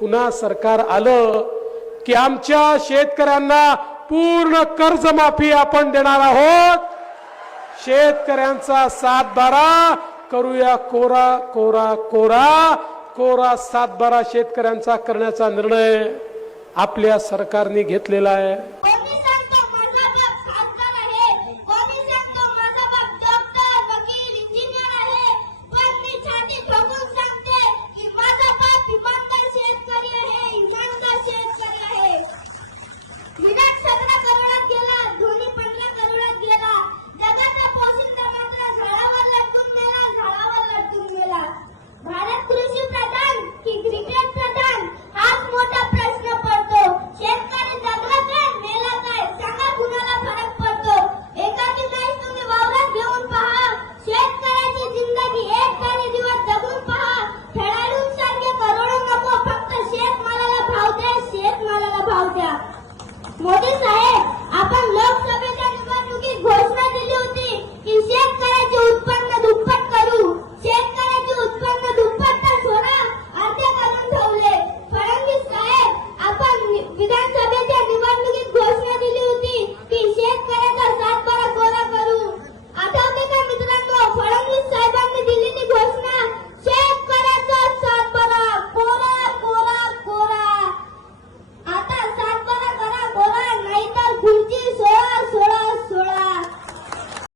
पुन्हा सरकार आलं की आमच्या शेतकऱ्यांना पूर्ण कर्जमाफी आपण देणार आहोत. शेतकऱ्यांचा सात बारा करूया कोरा कोरा कोरा. कोरा सात बारा शेतकऱ्यांचा करण्याचा निर्णय आपल्या सरकारने घेतलेला आहे. शेतमालाला भाव द्या. मोदी साहेब